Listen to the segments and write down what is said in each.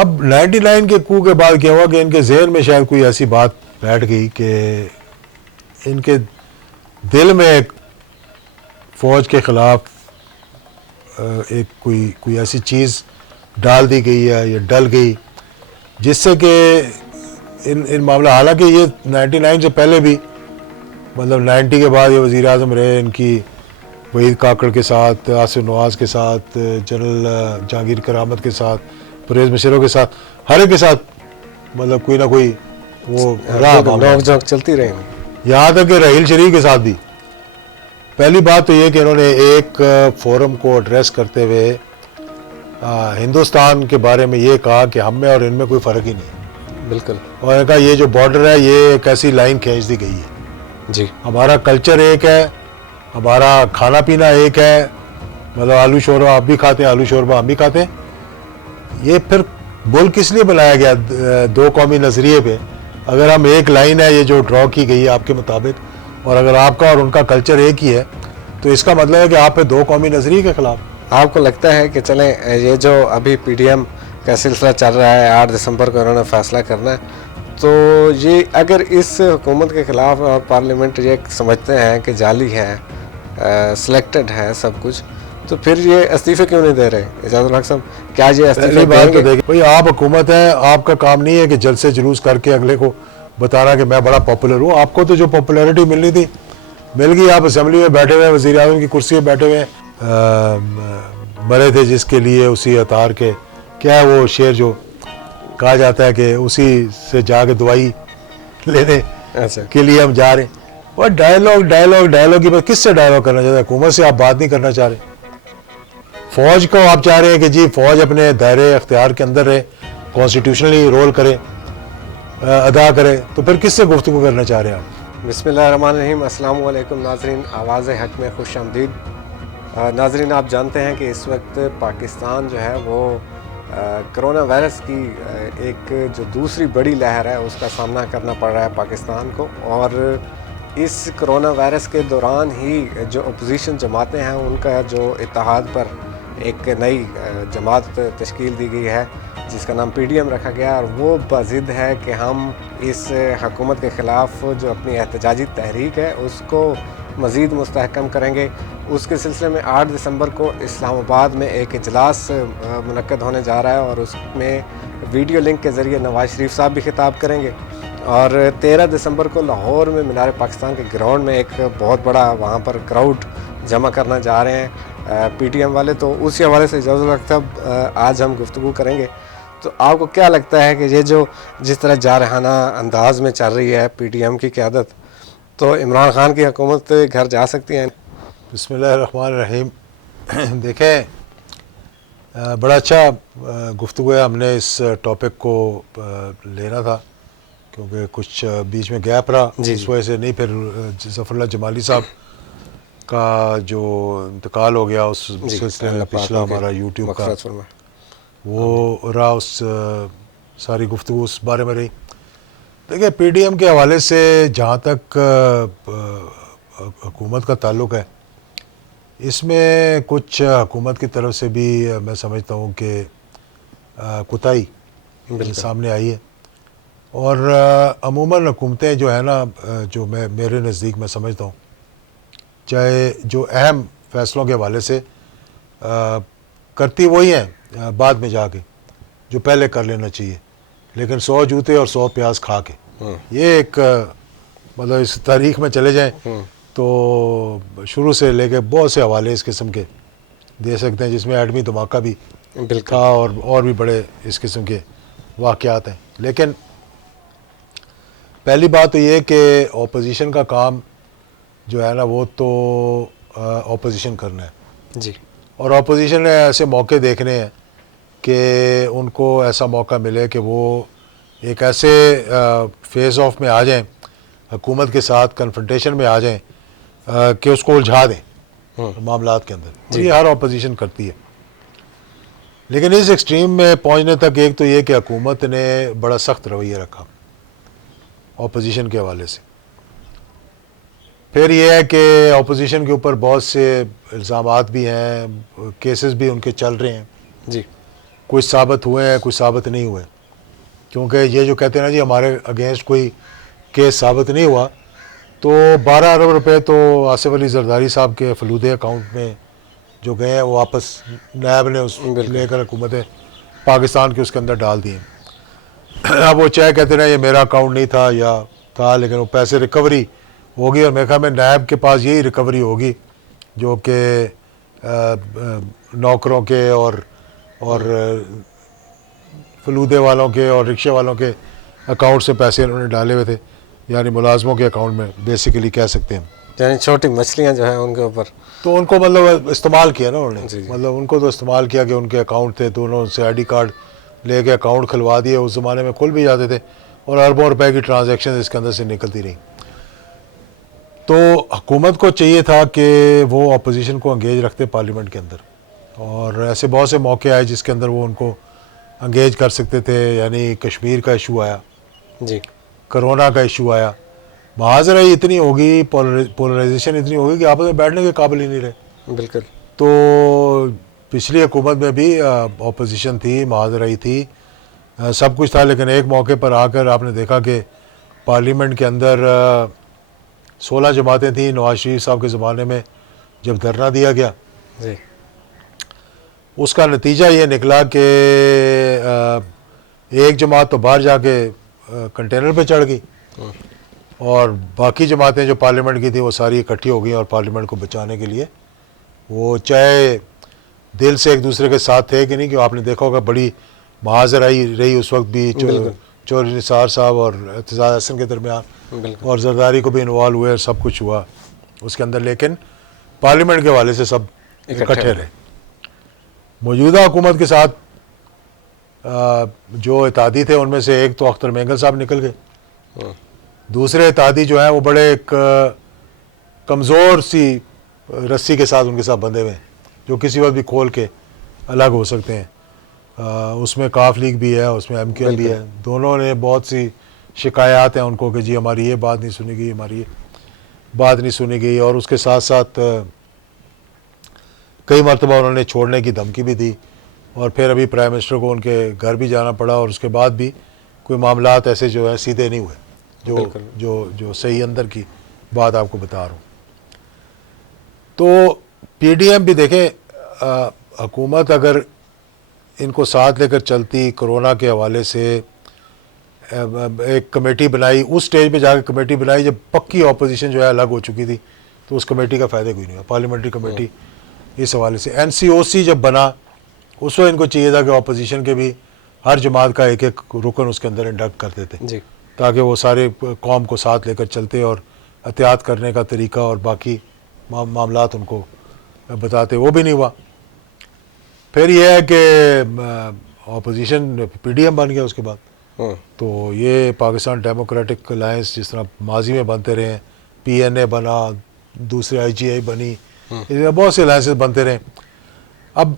اب 99 کے کو کے بعد کیا ہوا کہ ان کے ذہن میں شاید کوئی ایسی بات بیٹھ گئی کہ ان کے دل میں ایک فوج کے خلاف ایک کوئی ایسی چیز ڈال دی گئی ہے یا ڈل گئی جس سے کہ ان معاملہ، حالانکہ یہ 99 سے پہلے بھی مطلب 90 کے بعد یہ وزیر اعظم رہے، ان کی وحید کاکڑ کے ساتھ، آصف نواز کے ساتھ، جنرل جہانگیر کرامت کے ساتھ، پرویز مشرف کے ساتھ، ہر ایک کے ساتھ مطلب کوئی نہ کوئی وہ نوک جھونک چلتی رہی، یہاں تک کہ رحیل شریف کے ساتھ بھی۔ پہلی بات تو یہ کہ انہوں نے ایک فورم کو ایڈریس کرتے ہوئے ہندوستان کے بارے میں یہ کہا کہ ہم میں اور ان میں کوئی فرق ہی نہیں، بالکل، اور انہوں نے کہا یہ جو بارڈر ہے یہ ایک ایسی لائن کھینچ دی گئی ہے، جی، ہمارا کلچر ایک ہے، ہمارا کھانا پینا ایک ہے، مطلب آلو شوربہ آپ بھی کھاتے ہیں، آلو شوربہ ہم بھی کھاتے ہیں۔ یہ پھر بول کس لیے بنایا گیا دو قومی نظریے پہ؟ اگر ہم ایک لائن ہے یہ جو ڈرا کی گئی ہے آپ کے مطابق، اور اگر آپ کا اور ان کا کلچر ایک ہی ہے تو اس کا مطلب ہے کہ آپ پہ دو قومی نظریے کے خلاف۔ آپ کو لگتا ہے کہ چلیں یہ جو ابھی پی ڈی ایم کا سلسلہ چل رہا ہے، 8 دسمبر کو انہوں نے فیصلہ کرنا ہے، تو یہ اگر اس حکومت کے خلاف اور پارلیمنٹ یہ سمجھتے ہیں کہ جعلی ہے، سلیکٹڈ ہے سب کچھ، تو پھر یہ استعفے کیوں نہیں دے رہے اعجاز الحق صاحب؟ کیا یہ استعفے بات دیں تو گے؟ دیکھیں بھائی، آپ حکومت ہے، آپ کا کام نہیں ہے کہ جلسے جلوس کر کے اگلے کو بتانا کہ میں بڑا پاپولر ہوں۔ آپ کو تو جو پاپولیرٹی ملنی تھی مل گئی، آپ اسمبلی میں بیٹھے ہوئے، وزیر اعظم کی کرسی پہ بیٹھے ہوئے، مرے تھے جس کے لیے اسی اتار کے، کیا ہے وہ شعر جو کہا جاتا ہے کہ اسی سے جا کے دوائی لینے اچھا، کے لیے ہم جا رہے ہیں۔ وہ ڈائلاگ کی بات، کس سے ڈائلاگ کرنا چاہتے ہیں؟ حکومت سے آپ بات نہیں کرنا چاہ رہے، فوج کو آپ چاہ رہے ہیں کہ جی فوج اپنے دائرے اختیار کے اندر رہے، کانسٹیٹیوشنلی رول کرے، ادا کرے، تو پھر کس سے گفتگو کرنا چاہ رہے ہیں آپ؟ بسم اللہ الرحمن الرحیم۔ السلام علیکم ناظرین، آواز حق میں خوش آمدید۔ ناظرین، آپ جانتے ہیں کہ اس وقت پاکستان جو ہے وہ کرونا وائرس کی ایک جو دوسری بڑی لہر ہے اس کا سامنا کرنا پڑ رہا ہے پاکستان کو، اور اس کرونا وائرس کے دوران ہی جو اپوزیشن جماعتیں ہیں ان کا جو اتحاد پر ایک نئی جماعت تشکیل دی گئی ہے جس کا نام پی ڈی ایم رکھا گیا، اور وہ بضد ہے کہ ہم اس حکومت کے خلاف جو اپنی احتجاجی تحریک ہے اس کو مزید مستحکم کریں گے۔ اس کے سلسلے میں 8 دسمبر کو اسلام آباد میں ایک اجلاس منعقد ہونے جا رہا ہے، اور اس میں ویڈیو لنک کے ذریعے نواز شریف صاحب بھی خطاب کریں گے، اور 13 دسمبر کو لاہور میں مینار پاکستان کے گراؤنڈ میں ایک بہت بڑا وہاں پر کراؤڈ جمع کرنا جا رہے ہیں پی ٹی ایم والے۔ تو اسی حوالے سے اعجاز الحق صاحب آج ہم گفتگو کریں گے۔ تو آپ کو کیا لگتا ہے کہ یہ جو جس طرح جارحانہ انداز میں چل رہی ہے پی ٹی ایم کی قیادت، تو عمران خان کی حکومت گھر جا سکتی ہیں؟ بسم اللہ الرحمن الرحیم۔ دیکھیں، بڑا اچھا گفتگو ہے، ہم نے اس ٹاپک کو لینا تھا کیونکہ کچھ بیچ میں گیپ رہا، اس وجہ سے نہیں۔ پھر ظفر اللہ جمالی صاحب کا جو انتقال ہو گیا اس سلسلے میں پچھلا ہمارا یوٹیوب کا وہ رہا، اس ساری گفتگو اس بارے میں رہی۔ دیکھیں، پی ڈی ایم کے حوالے سے جہاں تک حکومت کا تعلق ہے، اس میں کچھ حکومت کی طرف سے بھی میں سمجھتا ہوں کہ کوتاہی سامنے آئی ہے، اور عموماً حکومتیں جو ہے نا، جو میرے نزدیک میں سمجھتا ہوں، چاہے جو اہم فیصلوں کے حوالے سے کرتی وہی ہیں بعد میں جا کے جو پہلے کر لینا چاہیے، لیکن 100 جوتے اور 100 پیاز کھا کے، یہ ایک مطلب اس تاریخ میں چلے جائیں تو شروع سے لے کے بہت سے حوالے اس قسم کے دے سکتے ہیں، جس میں ایٹمی دھماکہ بھی تھا اور بھی بڑے اس قسم کے واقعات ہیں۔ لیکن پہلی بات تو یہ کہ اپوزیشن کا کام جو ہے نا وہ تو اپوزیشن کرنا ہے، جی، اور اپوزیشن نے ایسے موقع دیکھنے ہیں کہ ان کو ایسا موقع ملے کہ وہ ایک ایسے فیز آف میں آ جائیں، حکومت کے ساتھ کنفرنٹیشن میں آ جائیں کہ اس کو الجھا دیں معاملات کے اندر۔ یہ ہر اپوزیشن کرتی ہے، لیکن اس ایکسٹریم میں پہنچنے تک ایک تو یہ کہ حکومت نے بڑا سخت رویہ رکھا اپوزیشن کے حوالے سے۔ پھر یہ ہے کہ اپوزیشن کے اوپر بہت سے الزامات بھی ہیں، کیسز بھی ان کے چل رہے ہیں، جی، کچھ ثابت ہوئے ہیں کچھ ثابت نہیں ہوئے. کیونکہ یہ جو کہتے ہیں نا جی ہمارے اگینسٹ کوئی کیس ثابت نہیں ہوا، تو 12 ارب روپے تو آصف علی زرداری صاحب کے فلودے اکاؤنٹ میں جو گئے ہیں وہ واپس نیب نے اس لے کر حکومت پاکستان کے اس کے اندر ڈال دیے. اب وہ چاہے کہتے ہیں یہ میرا اکاؤنٹ نہیں تھا یا تھا، لیکن وہ پیسے ریکوری ہوگی، اور میرے خیال میں نیب کے پاس یہی ریکوری ہوگی جو کہ نوکروں کے اور فلودے والوں کے اور رکشے والوں کے اکاؤنٹ سے پیسے انہوں نے ڈالے ہوئے تھے، یعنی ملازموں کے اکاؤنٹ میں بیسیکلی کہہ سکتے ہیں. یعنی چھوٹی مچھلیاں جو ہیں ان کے اوپر تو ان کو مطلب استعمال کیا نا انہوں جی نے، مطلب ان کو تو استعمال کیا کہ ان کے اکاؤنٹ تھے تو انہوں نے ان سے آئی ڈی کارڈ لے کے اکاؤنٹ کھلوا دیے. اس زمانے میں کھل بھی جاتے تھے اور اربوں روپے کی ٹرانزیکشن اس کے اندر سے نکلتی رہی. تو حکومت کو چاہیے تھا کہ وہ اپوزیشن کو انگیج رکھتے پارلیمنٹ کے اندر، اور ایسے بہت سے موقع آئے جس کے اندر وہ ان کو انگیج کر سکتے تھے. یعنی کشمیر کا ایشو آیا، جی کرونا کا ایشو آیا، معاذرہ اتنی ہوگی، پولرائزیشن اتنی ہوگی کہ آپس میں بیٹھنے کے قابل ہی نہیں رہے. بالکل. تو پچھلی حکومت میں بھی اپوزیشن تھی، معاذرہ تھی، سب کچھ تھا، لیکن ایک موقع پر آ کر آپ نے دیکھا کہ پارلیمنٹ کے اندر 16 جماعتیں تھیں. نواز شریف صاحب کے زمانے میں جب دھرنا دیا گیا، جی اس کا نتیجہ یہ نکلا کہ ایک جماعت تو باہر جا کے کنٹینر پہ چڑھ گئی، اور باقی جماعتیں جو پارلیمنٹ کی تھیں وہ ساری اکٹھی ہو گئی، اور پارلیمنٹ کو بچانے کے لیے وہ چاہے دل سے ایک دوسرے کے ساتھ تھے کہ نہیں، کہ آپ نے دیکھا ہوگا بڑی معاذر رہی اس وقت بھی چودھری نثار صاحب اور اعتزاز احسن کے درمیان، اور زرداری کو بھی انوالو ہوئے، سب کچھ ہوا اس کے اندر، لیکن پارلیمنٹ کے حوالے سے سب اکٹھے رہے. موجودہ حکومت کے ساتھ جو اتحادی تھے ان میں سے ایک تو اختر مینگل صاحب نکل گئے، دوسرے اتحادی جو ہیں وہ بڑے ایک کمزور سی رسی کے ساتھ ان کے ساتھ بندھے ہوئے ہیں، جو کسی وقت بھی کھول کے الگ ہو سکتے ہیں. اس میں کاف لیگ بھی ہے، اس میں ایم کیو ایم بھی ہے. دونوں نے بہت سی شکایات ہیں ان کو کہ جی ہماری یہ بات نہیں سنی گئی، ہماری یہ بات نہیں سنی گئی، اور اس کے ساتھ ساتھ کئی مرتبہ انہوں نے چھوڑنے کی دھمکی بھی دی، اور پھر ابھی پرائم منسٹر کو ان کے گھر بھی جانا پڑا، اور اس کے بعد بھی کوئی معاملات ایسے جو ہے سیدھے نہیں ہوئے، جو صحیح اندر کی بات آپ کو بتا رہا ہوں. تو پی ڈی ایم بھی دیکھیں، حکومت اگر ان کو ساتھ لے کر چلتی، کرونا کے حوالے سے ایک کمیٹی بنائی، اس سٹیج پہ جا کے کمیٹی بنائی جب پکی اپوزیشن جو ہے الگ ہو چکی تھی، تو اس کمیٹی کا فائدہ کوئی نہیں ہوا. پارلیمنٹری کمیٹی اس حوالے سے این سی او سی جب بنا، اس وقت ان کو چاہیے تھا کہ اپوزیشن کے بھی ہر جماعت کا ایک ایک رکن اس کے اندر انڈکٹ کرتے تھے، جی تاکہ وہ سارے قوم کو ساتھ لے کر چلتے اور احتیاط کرنے کا طریقہ اور باقی معاملات ان کو بتاتے. وہ بھی نہیں ہوا. پھر یہ ہے کہ اپوزیشن پی ڈی ایم بن گیا اس کے بعد. تو یہ پاکستان ڈیموکریٹک الائنس جس طرح ماضی میں بنتے رہے ہیں، پی این اے بنا، دوسرے آئی جی آئی بنی، بہت سے الائنسز بنتے رہے. اب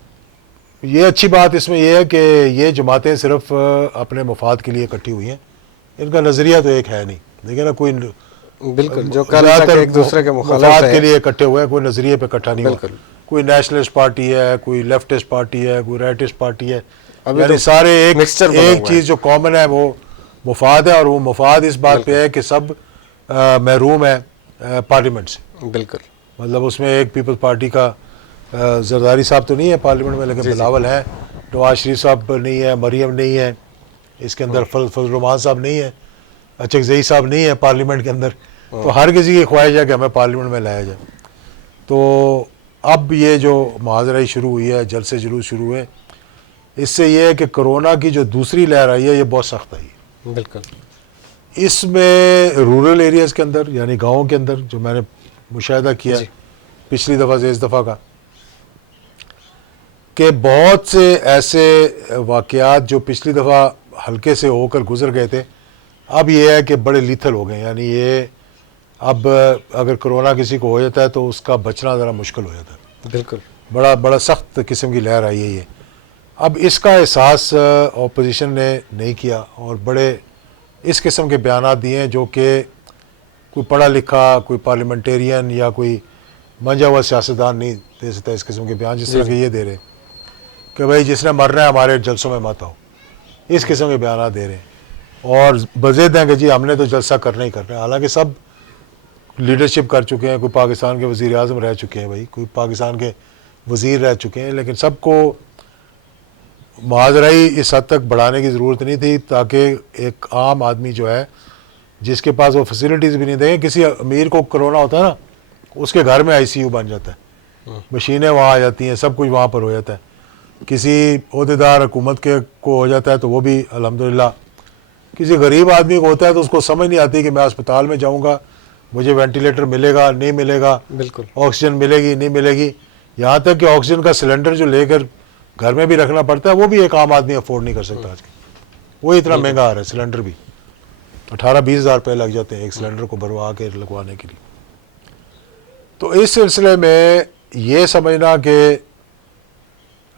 یہ اچھی بات اس میں یہ ہے کہ یہ جماعتیں صرف اپنے مفاد کے لیے اکٹھی ہوئی ہیں، ان کا نظریہ تو ایک ہے نہیں، دیکھیں نا، کوئی بالکل جو ایک دوسرے کے مفاد کے لیے اکٹھے ہوئے ہیں، کوئی نظریے پہ اکٹھا نہیں ہوا. کوئی نیشنلسٹ پارٹی ہے، کوئی لیفٹسٹ پارٹی ہے، کوئی رائٹسٹ پارٹی ہے، یعنی سارے ایک چیز جو کامن ہے وہ مفاد ہے، اور وہ مفاد اس بات پہ ہے کہ سب محروم ہے پارلیمنٹ سے. بالکل. مطلب اس میں ایک پیپلز پارٹی کا زرداری صاحب تو نہیں ہے پارلیمنٹ میں، لیکن بلاول ہے، نواز شریف صاحب نہیں ہے، مریم نہیں ہے اس کے اندر، فضل الرحمان صاحب نہیں ہے، اچکزئی صاحب نہیں ہے پارلیمنٹ کے اندر. تو ہر کسی کی خواہش ہے کہ ہمیں پارلیمنٹ میں لایا جائے. تو اب یہ جو معاذرہ شروع ہوئی ہے، جلسے جلوس شروع ہوئے، اس سے یہ ہے کہ کرونا کی جو دوسری لہر آئی ہے یہ بہت سخت آئی ہے. بالکل. اس میں رورل ایریاز کے اندر، یعنی گاؤں کے اندر، جو میں نے مشاہدہ کیا پچھلی دفعہ سے اس دفعہ کا، کہ بہت سے ایسے واقعات جو پچھلی دفعہ ہلکے سے ہو کر گزر گئے تھے، اب یہ ہے کہ بڑے لیتھل ہو گئے. یعنی یہ اب اگر کرونا کسی کو ہو جاتا ہے تو اس کا بچنا ذرا مشکل ہو جاتا ہے. بالکل. بڑا سخت قسم کی لہر آئی ہے یہ. اب اس کا احساس اپوزیشن نے نہیں کیا، اور بڑے اس قسم کے بیانات دیے ہیں جو کہ کوئی پڑھا لکھا، کوئی پارلیمنٹیرین یا کوئی منجا ہوا سیاستدان نہیں دے سکتا اس قسم کے بیان، جس طرح کہ یہ دے رہے کہ بھائی جس نے مرنا ہے ہمارے جلسوں میں مت آؤ، اس قسم کے بیانات دے رہے ہیں اور بضد ہیں کہ جی ہم نے تو جلسہ کرنا ہی کرنا ہے، حالانکہ سب لیڈرشپ کر چکے ہیں، کوئی پاکستان کے وزیر اعظم رہ چکے ہیں بھائی، کوئی پاکستان کے وزیر رہ چکے ہیں، لیکن سب کو معاذرائی اس حد تک بڑھانے کی ضرورت نہیں تھی تاکہ ایک عام آدمی جو ہے جس کے پاس وہ فیسلٹیز بھی نہیں دیں، کسی امیر کو کرونا ہوتا ہے نا اس کے گھر میں آئی سی یو بن جاتا ہے، مشینیں وہاں آ جاتی ہیں، سب کچھ وہاں پر ہو جاتا ہے، کسی عہدیدار حکومت کے کو ہو جاتا ہے تو وہ بھی الحمدللہ، کسی غریب آدمی کو ہوتا ہے تو اس کو سمجھ نہیں آتی کہ میں اسپتال میں جاؤں گا، مجھے وینٹیلیٹر ملے گا نہیں ملے گا، بالکل آکسیجن ملے گی نہیں ملے گی، یہاں تک کہ آکسیجن کا سلنڈر جو لے کر گھر میں بھی رکھنا پڑتا ہے وہ بھی ایک عام آدمی افورڈ نہیں کر سکتا آج کل، وہ اتنا مہنگا آ رہا ہے سلنڈر بھی، 18-20 ہزار روپے لگ جاتے ہیں ایک سلنڈر کو بھروا کے لگوانے کے لیے۔ تو اس سلسلے میں یہ سمجھنا کہ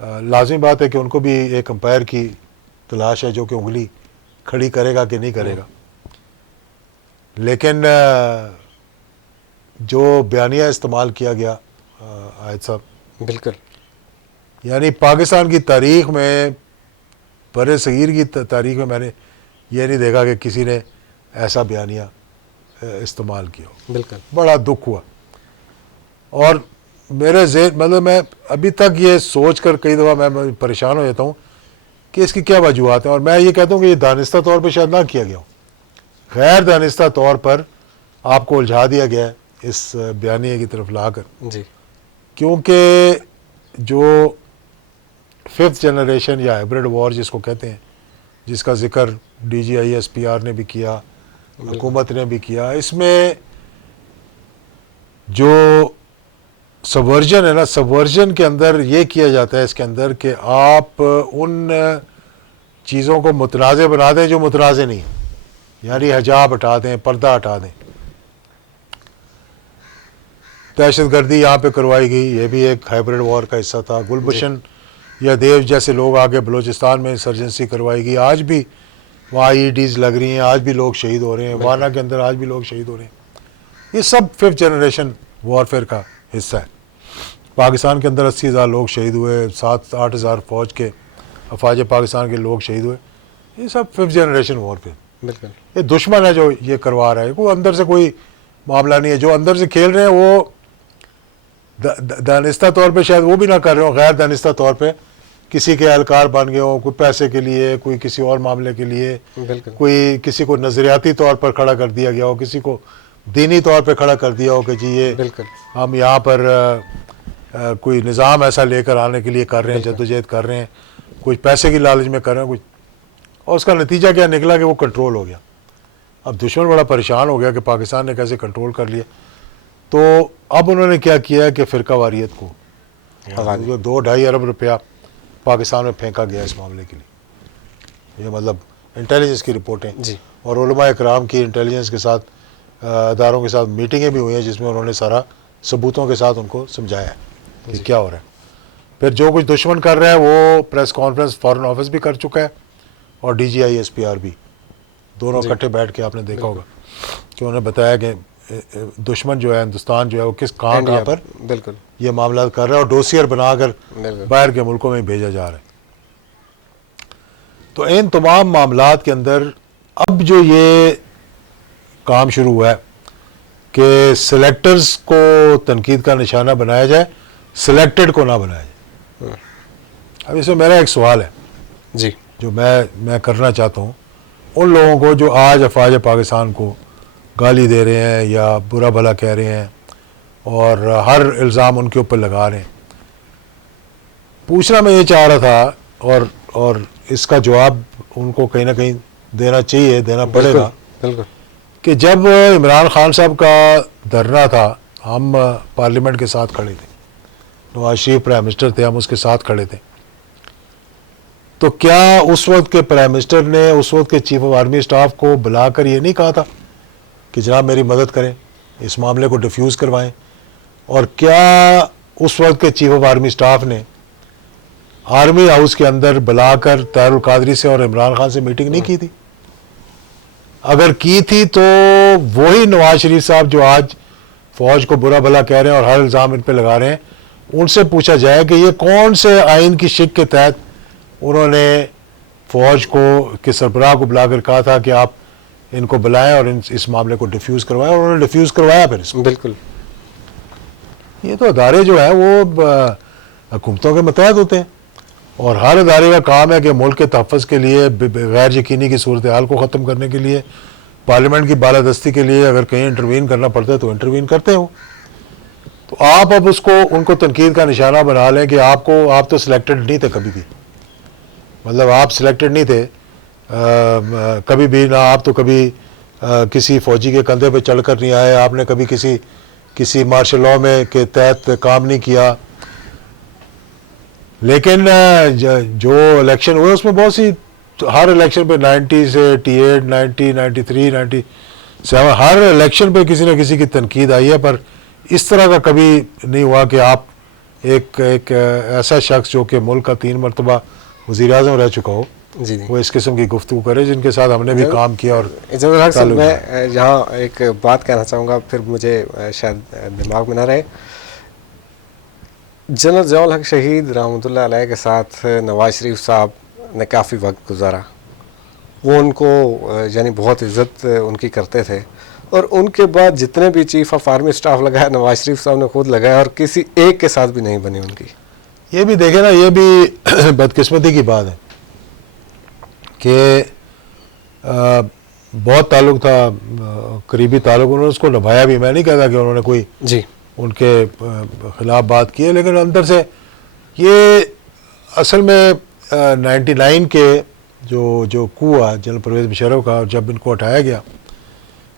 لازمی بات ہے کہ ان کو بھی ایک امپائر کی تلاش ہے جو کہ انگلی کھڑی کرے گا کہ نہیں کرے گا، لیکن جو بیانیہ استعمال کیا گیا عائد صاحب، بالکل یعنی پاکستان کی تاریخ میں، بر صغیر کی تاریخ میں نے یہ نہیں دیکھا کہ کسی نے ایسا بیانیہ استعمال کیا ہو، بالکل بڑا دکھ ہوا۔ اور میرے ذہن مطلب میں ابھی تک یہ سوچ کر کئی دفعہ میں پریشان ہو جاتا ہوں کہ اس کی کیا وجوہات ہیں، اور میں یہ کہتا ہوں کہ یہ دانستہ طور پہ شاید نہ کیا گیا ہو، غیر دانستہ طور پر آپ کو الجھا دیا گیا ہے اس بیانیے کی طرف لا کر، جی کیونکہ جو 5th جنریشن یا ہائبرڈ وار جس کو کہتے ہیں، جس کا ذکر DGISPR نے بھی کیا، حکومت نے بھی کیا، اس میں جو سبورجن ہے نا، سبورجن کے اندر یہ کیا جاتا ہے اس کے اندر کہ آپ ان چیزوں کو متنازع بنا دیں جو متنازع نہیں ہیں، یعنی حجاب ہٹا دیں، پردہ ہٹا دیں۔ دہشت گردی یہاں پہ کروائی گئی، یہ بھی ایک ہائبرڈ وار کا حصہ تھا۔ گلبشن یا دیو جیسے لوگ آگے بلوچستان میں انسرجنسی کروائی گئی، آج بھی وہاں EDs لگ رہی ہیں، آج بھی لوگ شہید ہو رہے ہیں، وانا کے اندر آج بھی لوگ شہید ہو رہے ہیں، یہ سب 5th جنریشن وارفیئر کا حصہ ہے۔ پاکستان کے اندر 80,000 لوگ شہید ہوئے، 7-8 ہزار فوج کے افواج پاکستان کے لوگ شہید ہوئے، یہ سب 5th جنریشن وارفیئر۔ بالکل یہ دشمن ہے جو یہ کروا رہا ہے، کوئی اندر سے کوئی معاملہ نہیں ہے، جو اندر سے کھیل رہے ہیں وہ دانستہ طور پہ شاید وہ بھی نہ کر رہے ہوں، غیر دانستہ طور پہ کسی کے اہلکار بن گئے ہوں، کوئی پیسے کے لیے، کوئی کسی اور معاملے کے لیے، بالکل کوئی کسی کو نظریاتی طور پر کھڑا کر دیا گیا ہو، کسی کو دینی طور پہ کھڑا کر دیا ہو کہ جی یہ بالکل ہم یہاں پر کوئی نظام ایسا لے کر آنے کے لیے کر رہے ہیں، جدوجہد کر رہے ہیں، کچھ پیسے کی لالچ میں کر رہے ہیں کچھ، اور اس کا نتیجہ کیا نکلا کہ وہ کنٹرول ہو گیا۔ اب دشمن بڑا پریشان ہو گیا کہ پاکستان نے کیسے کنٹرول کر لیا، تو اب انہوں نے کیا کیا کہ فرقہ واریت کو 2-2.5 ارب روپیہ پاکستان میں پھینکا گیا اس معاملے کے لیے، یہ مطلب انٹیلیجنس کی رپورٹیں، جی اور علماء اکرام کی انٹیلیجنس کے ساتھ اداروں کے ساتھ میٹنگیں بھی ہوئی ہیں جس میں انہوں نے سارا ثبوتوں کے ساتھ ان کو سمجھایا ہے کہ کیا ہو رہا ہے۔ پھر جو کچھ دشمن کر رہا ہے وہ پریس کانفرنس فارن آفس بھی کر چکا ہے اور DGISPR بھی، دونوں اکٹھے بیٹھ کے آپ نے دیکھا ہوگا کہ انہوں نے بتایا کہ دشمن جو ہے ہندوستان جو ہے وہ کہاں پر بالکل یہ معاملات کر رہا ہے اور ڈوسیئر بنا کر باہر کے ملکوں میں بھیجا جا رہا ہے۔ تو ان تمام معاملات کے اندر اب جو یہ کام شروع ہوا ہے کہ سلیکٹرز کو تنقید کا نشانہ بنایا جائے، سلیکٹڈ کو نہ بنایا جائے۔ اب اس میں میرا ایک سوال ہے جی جو میں کرنا چاہتا ہوں ان لوگوں کو جو آج افواج پاکستان کو گالی دے رہے ہیں یا برا بھلا کہہ رہے ہیں اور ہر الزام ان کے اوپر لگا رہے ہیں، پوچھنا میں یہ چاہ رہا تھا اور اس کا جواب ان کو کہیں نہ کہیں دینا چاہیے، دینا پڑے گا، بالکل کہ جب عمران خان صاحب کا دھرنا تھا ہم پارلیمنٹ کے ساتھ کھڑے تھے، نواز شریف پرائم منسٹر تھے، ہم اس کے ساتھ کھڑے تھے، تو کیا اس وقت کے پرائم منسٹر نے اس وقت کے چیف آف آرمی اسٹاف کو بلا کر یہ نہیں کہا تھا کہ جناب میری مدد کریں، اس معاملے کو ڈیفیوز کروائیں؟ اور کیا اس وقت کے چیف آف آرمی اسٹاف نے آرمی ہاؤس کے اندر بلا کر طاہر القادری سے اور عمران خان سے میٹنگ نہیں کی تھی؟ اگر کی تھی تو وہی نواز شریف صاحب جو آج فوج کو برا بھلا کہہ رہے ہیں اور ہر الزام ان پہ لگا رہے ہیں، ان سے پوچھا جائے کہ یہ کون سے آئین کی شک کے تحت انہوں نے فوج کو کے سربراہ کو بلا کر کہا تھا کہ آپ ان کو بلائیں اور اس معاملے کو ڈیفیوز کروائیں، اور انہوں نے ڈیفیوز کروایا پھر اس کو۔ بالکل یہ تو ادارے جو ہیں وہ حکومتوں کے متحد ہوتے ہیں، اور ہر ادارے کا کام ہے کہ ملک کے تحفظ کے لیے، غیر یقینی کی صورتحال کو ختم کرنے کے لیے، پارلیمنٹ کی بالادستی کے لیے اگر کہیں انٹروین کرنا پڑتا ہے تو انٹروین کرتے ہوں۔ تو آپ اب اس کو ان کو تنقید کا نشانہ بنا لیں کہ آپ تو سلیکٹڈ نہیں تھے کبھی بھی، مطلب آپ سلیکٹڈ نہیں تھے کبھی بھی، نہ آپ تو کبھی کسی فوجی کے کندھے پہ چڑھ کر نہیں آئے، آپ نے کبھی کسی مارشل لاء میں کے تحت کام نہیں کیا۔ لیکن جو الیکشن ہوئے اس میں بہت سی، ہر الیکشن پہ 90 سے 88 90 93 97 ہر الیکشن پہ کسی نہ کسی کی تنقید آئی ہے، پر اس طرح کا کبھی نہیں ہوا کہ آپ ایک ایسا شخص جو کہ ملک کا 3 مرتبہ وزیر اعظم رہ چکا ہو، جی جی وہ اس قسم کی گفتگو کرے جن کے ساتھ ہم نے بھی کام کیا۔ اور جنرل صاحب میں یہاں ایک بات کہنا چاہوں گا، پھر مجھے شاید دماغ میں نہ رہے۔ جنرل ضیاء الحق شہید رحمۃ اللہ علیہ کے ساتھ نواز شریف صاحب نے کافی وقت گزارا، وہ ان کو یعنی بہت عزت ان کی کرتے تھے، اور ان کے بعد جتنے بھی چیف آف آرمی اسٹاف لگایا نواز شریف صاحب نے خود لگایا، اور کسی ایک کے ساتھ بھی نہیں بنی ان کی۔ یہ بھی دیکھیں نا، یہ بھی بدقسمتی کی بات ہے کہ بہت تعلق تھا، قریبی تعلق، انہوں نے اس کو نبھایا بھی۔ میں نہیں کہتا کہ انہوں نے کوئی جی ان کے خلاف بات کی ہے، لیکن اندر سے یہ اصل میں 99 کے جو کو ہوا جنرل پرویز مشرف کا، جب ان کو ہٹایا گیا،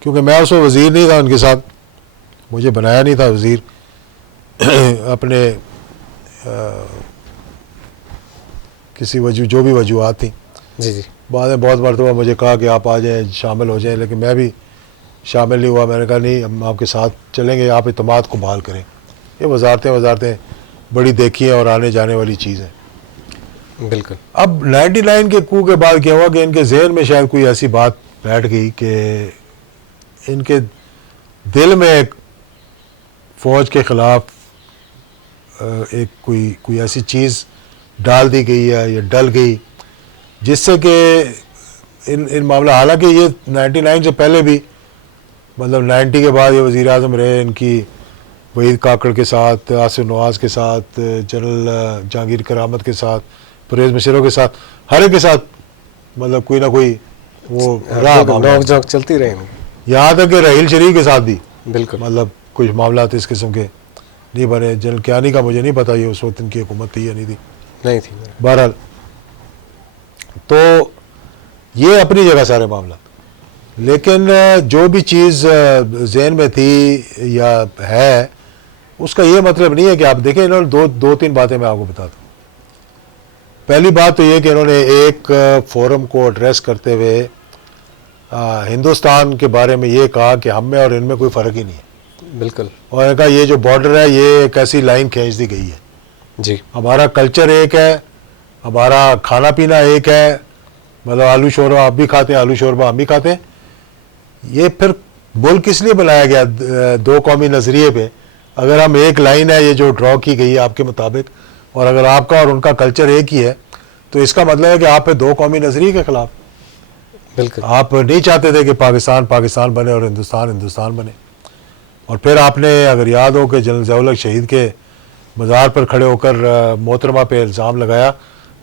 کیونکہ میں اس میں وزیر نہیں تھا ان کے ساتھ، مجھے بنایا نہیں تھا وزیر، اپنے کسی وجہ جو بھی وجوہات تھیں، جی جی بعد میں بہت مرتبہ مجھے کہا کہ آپ آ جائیں شامل ہو جائیں، لیکن میں بھی شامل نہیں ہوا۔ میں نے کہا نہیں، ہم آپ کے ساتھ چلیں گے، آپ اعتماد کو بحال کریں۔ یہ وزارتیں بڑی دیکھی ہیں اور آنے جانے والی چیز ہے۔ بالکل۔ اب 99 کے کو کے بعد کیا ہوا کہ ان کے ذہن میں شاید کوئی ایسی بات بیٹھ گئی کہ ان کے دل میں ایک فوج کے خلاف ایک کوئی ایسی چیز ڈال دی گئی ہے یا ڈل گئی، جس سے کہ ان معاملہ، حالانکہ یہ 99 سے پہلے بھی، مطلب 90 کے بعد یہ وزیر اعظم رہے، ان کی وحید کاکڑ کے ساتھ، آصف نواز کے ساتھ، جنرل جہانگیر کرامت کے ساتھ، پرویز مشرف کے ساتھ، ہر ایک کے ساتھ مطلب کوئی نہ کوئی وہ نوک جھونک چلتی رہی، یہاں تک کہ رحیل شریف کے ساتھ بھی بالکل مطلب کچھ معاملات اس قسم کے نہیں بنے۔ جنرل کیانی کا مجھے نہیں پتا یہ اس وقت ان کی حکومت تھی یا نہیں تھی، نہیں تھی۔ بہرحال تو یہ اپنی جگہ سارے معاملات، لیکن جو بھی چیز ذہن میں تھی یا ہے، اس کا یہ مطلب نہیں ہے کہ آپ دیکھیں، انہوں نے دو تین باتیں میں آپ کو بتاتا ہوں۔ پہلی بات تو یہ کہ انہوں نے ایک فورم کو ایڈریس کرتے ہوئے ہندوستان کے بارے میں یہ کہا کہ ہم میں اور ان میں کوئی فرق ہی نہیں ہے، بالکل۔ اور انہوں نے کہا یہ جو بارڈر ہے یہ ایک ایسی لائن کھینچ دی گئی ہے، جی ہمارا کلچر ایک ہے، ہمارا کھانا پینا ایک ہے، مطلب آلو شوربہ آپ بھی کھاتے ہیں، آلو شوربہ ہم بھی کھاتے ہیں۔ یہ پھر ملک کس لیے بنایا گیا؟ دو قومی نظریے پہ اگر ہم ایک لائن ہے یہ جو ڈرا کی گئی ہے آپ کے مطابق، اور اگر آپ کا اور ان کا کلچر ایک ہی ہے، تو اس کا مطلب ہے کہ آپ پہ دو قومی نظریے کے خلاف، بالکل۔ آپ نہیں چاہتے تھے کہ پاکستان پاکستان بنے اور ہندوستان ہندوستان بنے۔ اور پھر آپ نے اگر یاد ہو کہ جنرل ضیاء الحق شہید کے مزار پر کھڑے ہو کر محترمہ پہ الزام لگایا،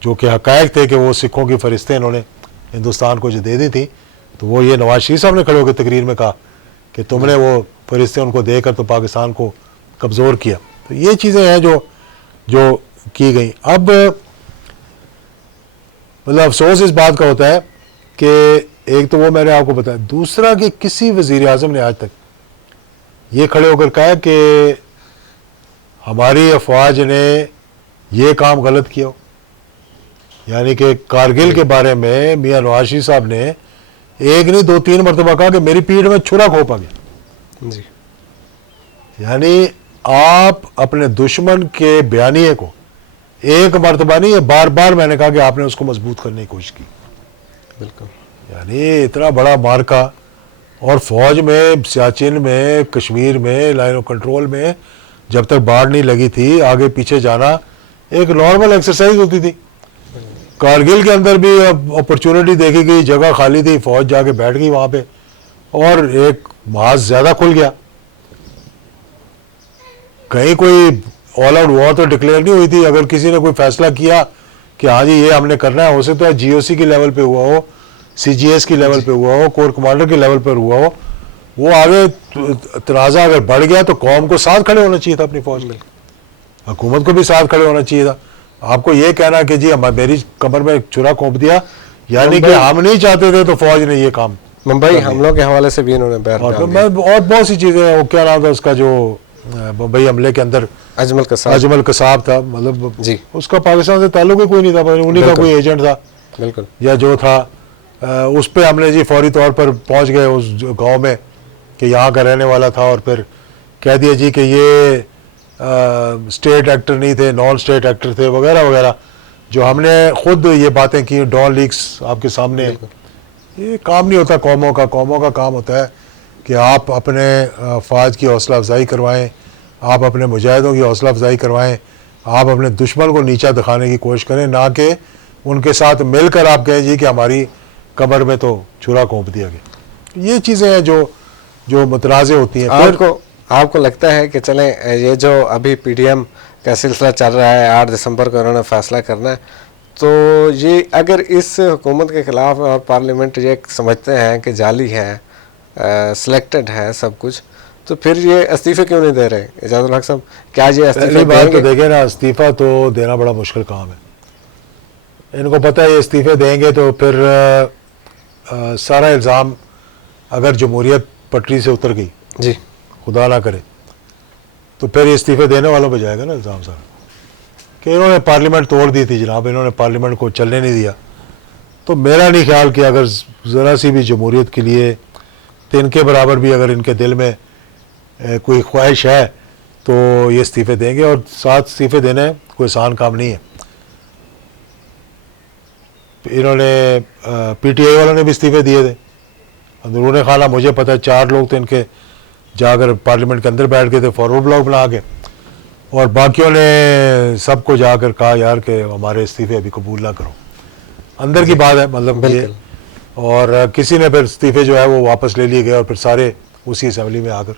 جو کہ حقائق تھے کہ وہ سکھوں کی فرشتیں انہوں نے ہندوستان کو جو دے دی تھی، تو وہ یہ نواز شریف صاحب نے کھڑے ہو کے تقریر میں کہا کہ تم نے وہ فرشتے ان کو دے کر تو پاکستان کو کمزور کیا۔ تو یہ چیزیں ہیں جو کی گئیں۔ اب مطلب افسوس اس بات کا ہوتا ہے کہ ایک تو وہ میں نے آپ کو بتایا، دوسرا کہ کسی وزیر اعظم نے آج تک یہ کھڑے ہو کر کہا کہ ہماری افواج نے یہ کام غلط کیا ہو۔ یعنی کہ کارگل کے بارے میں میاں نواز شریف صاحب نے ایک نہیں 2-3 مرتبہ کہا کہ میری پیٹھ میں چھرا کھوپا گیا۔ جی یعنی آپ اپنے دشمن کے بیانیے کو ایک مرتبہ نہیں، یہ بار بار میں نے کہا کہ آپ نے اس کو مضبوط کرنے کی کوشش کی۔ بالکل۔ یعنی اتنا بڑا مارکا، اور فوج میں، سیاچن میں، کشمیر میں، لائن آف کنٹرول میں جب تک باڑ نہیں لگی تھی آگے پیچھے جانا ایک نارمل ایکسرسائز ہوتی تھی. کارگل کے اندر بھی اپرچونٹی دیکھی گئی, جگہ خالی تھی, فوج جا کے بیٹھ گئی وہاں پہ اور ایک محاذ زیادہ کھل گیا. کہیں کوئی آل آؤٹ وار تو ڈکلیئر نہیں ہوئی تھی. اگر کسی نے کوئی فیصلہ کیا کہ ہاں جی یہ ہم نے کرنا ہے, ہو سکتا ہے جی او سی کی لیول پہ ہوا ہو, سی جی ایس کی لیول پہ ہوا ہو, کور کمانڈر کے لیول پر ہوا ہو, وہ آگے تنازع اگر بڑھ گیا تو قوم کو ساتھ کھڑے ہونا چاہیے تھا, اپنی فوج میں حکومت کو بھی ساتھ کھڑے ہونا چاہیے تھا. آپ کو یہ کہنا کہ جی میری کمر میں چھرا کھونپ دیا, یعنی کہ ہم نہیں چاہتے تھے تو فوج نے یہ کام. ممبئی حملوں کے حوالے سے بھی انہوں نے بیان اور ڈال دیا. اور بہت سی چیزیں ہیں. وہ کیا نام تھا اس کا جو بمبئی حملے کے اندر اجمل قصاب تھا, مطلب جی اس کا پاکستان سے تعلق ہی کوئی نہیں تھا, انہی کا کوئی ایجنٹ تھا بالکل, یا جو تھا. اس پہ ہم نے جی فوری طور پر پہنچ گئے اس گاؤں میں کہ یہاں کا رہنے والا تھا, اور پھر کہہ دیا جی کہ یہ اسٹیٹ ایکٹر نہیں تھے, نان اسٹیٹ ایکٹر تھے وغیرہ وغیرہ. جو ہم نے خود یہ باتیں کی, ڈان لیکس آپ کے سامنے. یہ کام نہیں ہوتا قوموں کا. قوموں کا کام ہوتا ہے کہ آپ اپنے افواج کی حوصلہ افزائی کروائیں, آپ اپنے مجاہدوں کی حوصلہ افزائی کروائیں, آپ اپنے دشمن کو نیچا دکھانے کی کوشش کریں, نہ کہ ان کے ساتھ مل کر آپ کہیں جی کہ ہماری کمر میں تو چھرا کھونپ دیا گیا. یہ چیزیں ہیں جو متنازع ہوتی ہیں. آپ کو لگتا ہے کہ چلیں یہ جو ابھی پی ڈی ایم کا سلسلہ چل رہا ہے, 8 دسمبر کو انہوں نے فیصلہ کرنا ہے, تو یہ اگر اس حکومت کے خلاف اور پارلیمنٹ یہ سمجھتے ہیں کہ جعلی ہے, سلیکٹڈ ہے سب کچھ, تو پھر یہ استعفے کیوں نہیں دے رہے اعجاز الحق صاحب؟ کیا یہ استعفے بات تو دیکھیں نا, استعفیٰ تو دینا بڑا مشکل کام ہے. ان کو پتہ ہے یہ استعفے دیں گے تو پھر سارا الزام اگر جمہوریت پٹری سے اتر گئی, جی خدا نہ کرے, تو پھر یہ استعفے دینے والوں پہ جائے گا نا الزام سارا کہ انہوں نے پارلیمنٹ توڑ دی تھی جناب, انہوں نے پارلیمنٹ کو چلنے نہیں دیا. تو میرا نہیں خیال کہ اگر ذرا سی بھی جمہوریت کے لیے تن کے برابر بھی اگر ان کے دل میں کوئی خواہش ہے تو یہ استعفے دیں گے. اور 7 استعفے دینا کوئی آسان کام نہیں ہے. انہوں نے پی ٹی آئی والوں نے بھی استعفے دیے تھے اندرون خانہ. مجھے پتہ ہے 4 لوگ تو ان کے جا کر پارلیمنٹ کے اندر بیٹھ گئے تھے فارورڈ بلاک بنا کے, اور باقیوں نے سب کو جا کر کہا یار کہ ہمارے استعفے ابھی قبول نہ کرو. اندر کی بات ہے مطلب یہ. اور کسی نے پھر استعفے جو ہے وہ واپس لے لیے گئے, اور پھر سارے اسی اسمبلی میں آ کر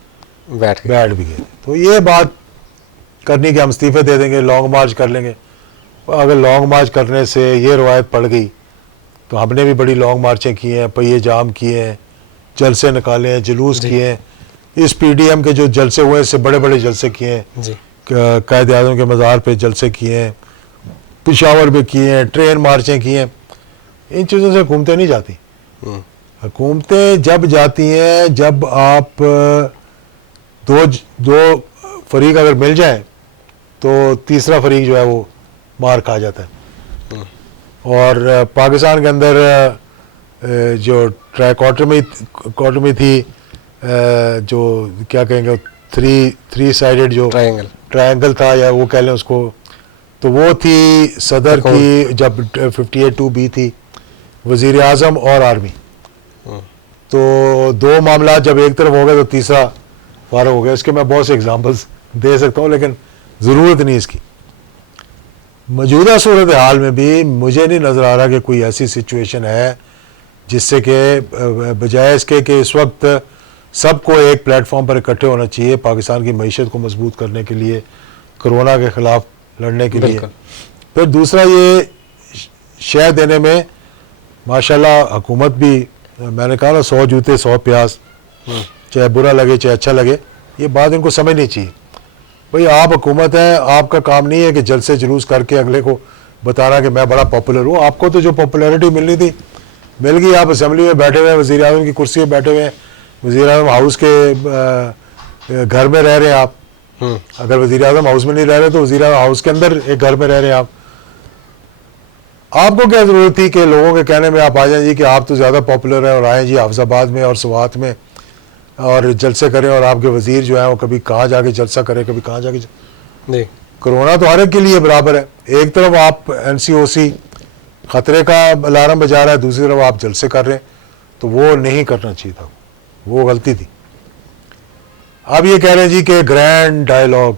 بیٹھ بھی گئے. تو یہ بات کرنی کہ ہم استعفے دے دیں گے, لانگ مارچ کر لیں گے. اگر لانگ مارچ کرنے سے یہ روایت پڑ گئی تو ہم نے بھی بڑی لانگ مارچیں کی ہیں, پہیے جام کیے ہیں, جلسے نکالے ہیں, جلوس کیے ہیں. اس پی ڈی ایم کے جو جلسے ہوئے اس سے بڑے بڑے جلسے کیے ہیں, قائد اعظم کے مزار پہ جلسے کیے ہیں, پشاور پہ کیے ہیں, ٹرین مارچیں کی ہیں. ان چیزوں سے حکومتیں نہیں جاتی. حکومتیں جب جاتی ہیں جب آپ دو فریق اگر مل جائیں تو تیسرا فریق جو ہے وہ مار کھا جاتا ہے. اور پاکستان کے اندر جو ٹرائیکاٹمی تھی, جو کیا کہیں گے, 3 سائیڈڈ جو ٹرائنگل تھا یا وہ کہہ لیں اس کو, تو وہ تھی صدر کی جب 58(2)B تھی, وزیر اعظم اور آرمی. تو 2 معاملات جب ایک طرف ہو گئے تو تیسرا فارغ ہو گیا. اس کے میں بہت سے ایگزامپلس دے سکتا ہوں لیکن ضرورت نہیں اس کی. موجودہ صورتحال میں بھی مجھے نہیں نظر آ رہا کہ کوئی ایسی سچویشن ہے جس سے کہ بجائے اس کے کہ اس وقت سب کو ایک پلیٹ فارم پر اکٹھے ہونا چاہیے پاکستان کی معیشت کو مضبوط کرنے کے لیے, کرونا کے خلاف لڑنے کے لیے. پھر دوسرا یہ شے دینے میں ماشاءاللہ حکومت بھی, میں نے کہا نا 100 جوتے 100 پیاز, چاہے برا لگے چاہے اچھا لگے, یہ بات ان کو سمجھنی چاہیے. بھئی آپ حکومت ہیں, آپ کا کام نہیں ہے کہ جلسے جلوس کر کے اگلے کو بتانا کہ میں بڑا پاپولر ہوں. آپ کو تو جو پاپولیرٹی ملنی تھی مل گئی. آپ اسمبلی میں بیٹھے ہوئے ہیں, وزیر اعظم کی کرسی پہ بیٹھے ہوئے ہیں, وزیر اعظم ہاؤس کے گھر میں رہ رہے ہیں آپ. اگر وزیر اعظم ہاؤس میں نہیں رہ رہے تو وزیر اعظم ہاؤس کے اندر ایک گھر میں رہ رہے ہیں آپ. آپ کو کیا ضرورت تھی کہ لوگوں کے کہنے میں آپ آ جائیں جی کہ آپ تو زیادہ پاپولر ہیں اور آئیں جی حافظ آباد میں اور سوات میں اور جلسے کریں, اور آپ کے وزیر جو ہیں وہ کبھی کہاں جا کے جلسہ کریں کبھی کہاں جا کے نہیں. کرونا تو ہر ایک کے لیے برابر ہے. ایک طرف آپ NCOC خطرے کا الارم بجا رہا ہے, دوسری طرف آپ جلسے کر رہے ہیں, تو وہ نہیں کرنا چاہیے تھا, وہ غلطی تھی. اب یہ کہہ رہے ہیں جی کہ گرینڈ ڈائیلاگ,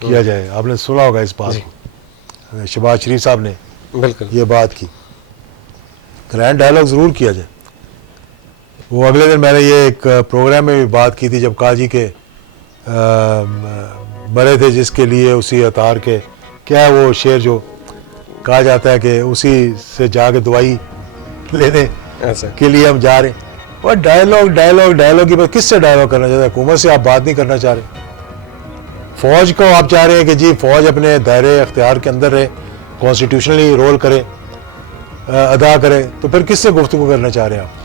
کیا جائے. آپ نے سنا ہوگا اس بات کو, شہباز شریف صاحب نے بالکل یہ بات کی, گرینڈ ڈائلاگ ضرور کیا جائے. وہ اگلے دن میں نے یہ ایک پروگرام میں بھی بات کی تھی جب قاضی کے مرے تھے, جس کے لیے اسی اطہار کے کیا ہے وہ شعر جو کہا جاتا ہے کہ اسی سے جا کے دوائی لینے ایسا کے لیے ہم جا رہے ہیں. اور ڈائلاگ کی بات, کس سے ڈائلاگ کرنا چاہتے ہیں؟ حکومت سے آپ بات نہیں کرنا چاہ رہے, فوج کو آپ چاہ رہے ہیں کہ جی فوج اپنے دائرے اختیار کے اندر رہے, کانسٹیٹیوشنلی رول کرے, ادا کرے, تو پھر کس سے گفتگو کرنا چاہ رہے ہیں آپ؟